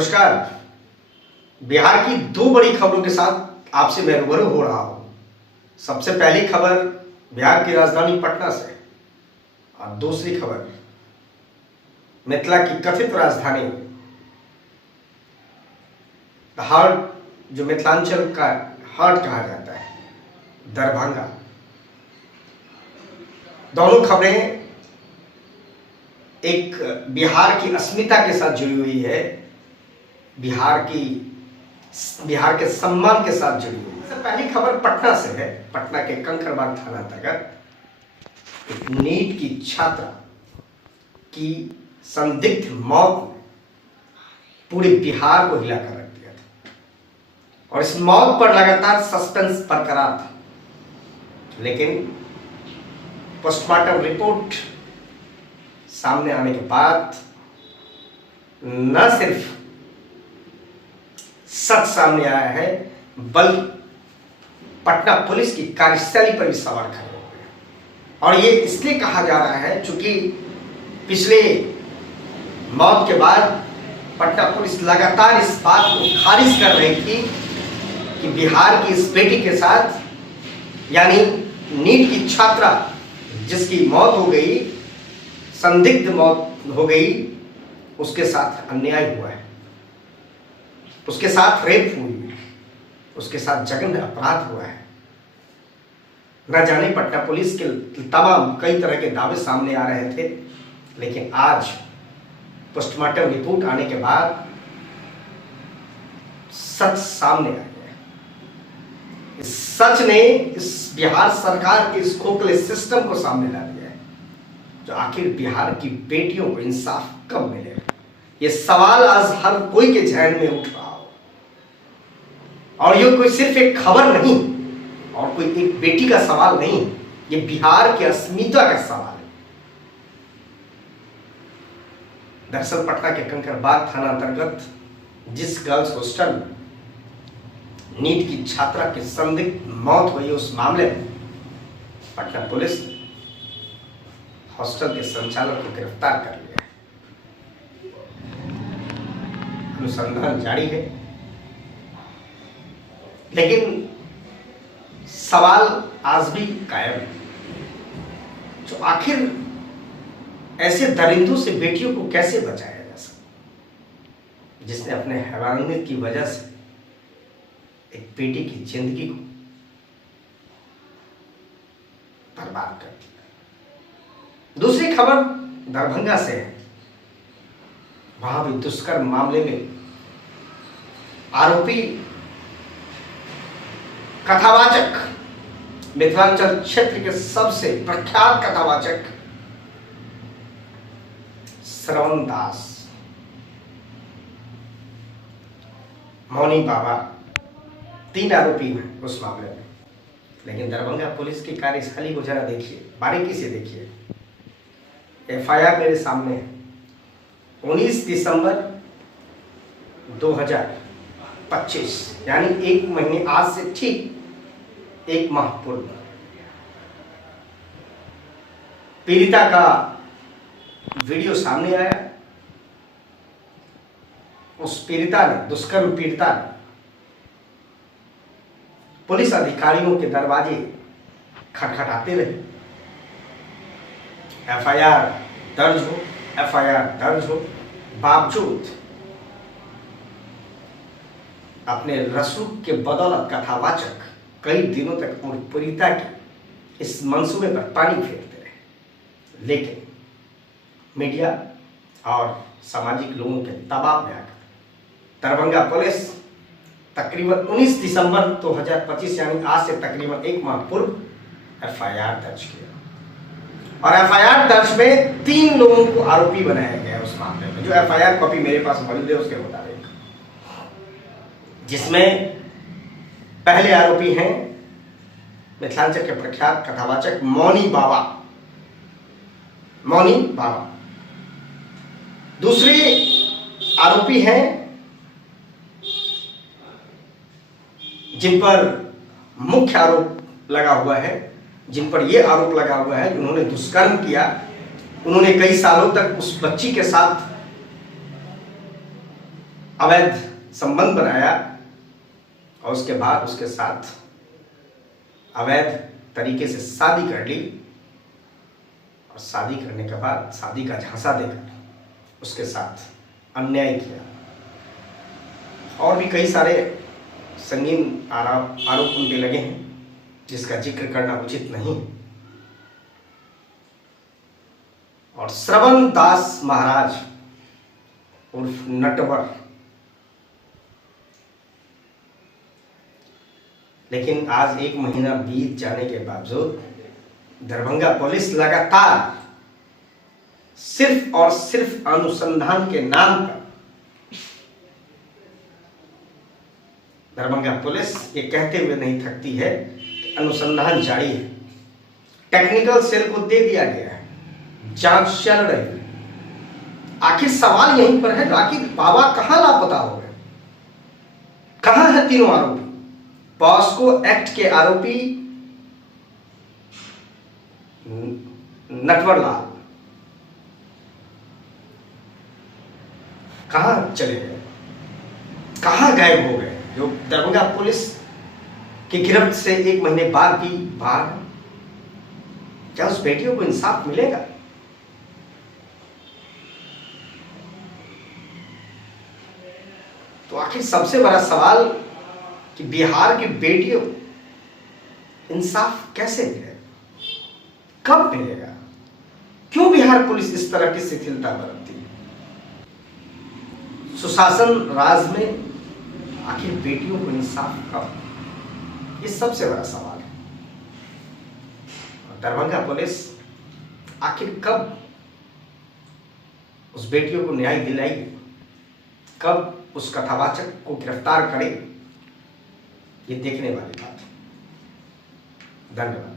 नमस्कार। बिहार की दो बड़ी खबरों के साथ आपसे मैं रूबरू हो रहा हूं। सबसे पहली खबर बिहार की राजधानी पटना से और दूसरी खबर मिथिला की कथित राजधानी हार्ट, जो मिथिलांचल का हार्ट कहा जाता है, दरभंगा। दोनों खबरें एक बिहार की अस्मिता के साथ जुड़ी हुई है, बिहार के सम्मान के साथ जुड़ी हुई है। सबसे पहली खबर पटना से है। पटना के कंकड़बाग थाना अंतर्गत एक नीट की छात्रा की संदिग्ध मौत ने पूरे बिहार को हिलाकर रख दिया था और इस मौत पर लगातार सस्पेंस बरकरार था, लेकिन पोस्टमार्टम रिपोर्ट सामने आने के बाद न सिर्फ सच सामने आया है, बल्कि पटना पुलिस की कार्यशैली पर भी सवाल खड़े हो गए। और ये इसलिए कहा जा रहा है क्योंकि पिछले मौत के बाद पटना पुलिस लगातार इस बात को खारिज कर रही थी कि बिहार की इस बेटी के साथ, यानी नीट की छात्रा जिसकी मौत हो गई, संदिग्ध मौत हो गई, उसके साथ अन्याय हुआ है, उसके साथ रेप हुई है, उसके साथ जघन्य अपराध हुआ है। न जाने पटना पुलिस के तमाम कई तरह के दावे सामने आ रहे थे, लेकिन आज पोस्टमार्टम रिपोर्ट आने के बाद सच सामने आ गया। इस सच ने इस बिहार सरकार के इस खोखले सिस्टम को सामने ला दिया है, जो आखिर बिहार की बेटियों को इंसाफ कब मिलेगा, ये सवाल आज हर कोई के जहन में उठ रहा हो। और ये कोई सिर्फ एक खबर नहीं और कोई एक बेटी का सवाल नहीं, ये बिहार की अस्मिता का सवाल है। दरअसल पटना के कंकड़बाग थाना अंतर्गत जिस गर्ल्स हॉस्टल में नीट की छात्रा की संदिग्ध मौत हुई, उस मामले में पटना पुलिस ने हॉस्टल के संचालक को गिरफ्तार कर लिया है। अनुसंधान जारी है, लेकिन सवाल आज भी कायम है, जो आखिर ऐसे दरिंदों से बेटियों को कैसे बचाया जा सकता, जिसने अपने हैवानियत की वजह से एक बेटी की जिंदगी को बर्बाद कर दिया। दूसरी खबर दरभंगा से है। वहां भी दुष्कर्म मामले में आरोपी कथावाचक, मिथिलांचल क्षेत्र के सबसे प्रख्यात कथावाचक श्रवण दास, मौनी बाबा, 3 आरोपी हैं उस मामले में। लेकिन दरभंगा पुलिस की कार्यशैली को जरा देखिए, बारीकी से देखिए। एफआईआर मेरे सामने है। 19 दिसंबर 2025, यानी 1 महीने, आज से ठीक 1 माह पूर्व, पीड़िता का वीडियो सामने आया। उस पीड़िता ने, दुष्कर्म पीड़िता ने, पुलिस अधिकारियों के दरवाजे खटखटाते रहे। एफआईआर दर्ज हो बावजूद अपने रसूख के बदौलत कथावाचक कई दिनों तक पीड़िता के इस मंसूबे पर पानी फेरते रहे। लेकिन मीडिया और सामाजिक लोगों के दबाव में आकर दरभंगा पुलिस तकरीबन 19 दिसंबर 2025, यानी आज से तकरीबन 1 माह पूर्व एफआईआर दर्ज किया। और एफआईआर दर्ज में 3 लोगों को आरोपी बनाया गया उस मामले में, जो एफआईआर कॉपी मेरे पास मौजूद है उसके मुताबिक, जिसमें पहले आरोपी हैं मिथिलांचल के प्रख्यात कथावाचक मौनी बाबा। दूसरी आरोपी हैं जिन पर मुख्य आरोप लगा हुआ है, जिन पर यह आरोप लगा हुआ है कि उन्होंने दुष्कर्म किया, उन्होंने कई सालों तक उस बच्ची के साथ अवैध संबंध बनाया और उसके बाद उसके साथ अवैध तरीके से शादी कर ली और शादी करने के बाद शादी का झांसा देकर उसके साथ अन्याय किया और भी कई सारे संगीन आरोप उन पे लगे हैं जिसका जिक्र करना उचित नहीं। और श्रवण दास महाराज उर्फ नटवर, लेकिन आज 1 महीना बीत जाने के बावजूद दरभंगा पुलिस लगातार सिर्फ और सिर्फ अनुसंधान के नाम पर दरभंगा पुलिस ये कहते हुए नहीं थकती है कि अनुसंधान जारी है, टेक्निकल सेल को दे दिया गया है, जांच चल रही है। आखिर सवाल यहीं पर है कि आखिर बाबा कहां लापता हो गए, कहां है तीनों आरोपी? पॉस्को एक्ट के आरोपी नटवरलाल कहां चले गए, कहां गायब हो गए, जो दरभंगा पुलिस की गिरफ्त से 1 महीने बाद भी बाहर? क्या उस बेटियों को इंसाफ मिलेगा? तो आखिर सबसे बड़ा सवाल कि बिहार की बेटियों इंसाफ कैसे मिलेगा, कब मिलेगा? क्यों बिहार पुलिस इस तरह की शिथिलता बरतती है? सुशासन राज में आखिर बेटियों को इंसाफ कब? ये सबसे बड़ा सवाल है। और दरभंगा पुलिस आखिर कब उस बेटियों को न्याय दिलाएगी, कब उस कथावाचक को गिरफ्तार करे, ये देखने वाली बात है। धन्यवाद।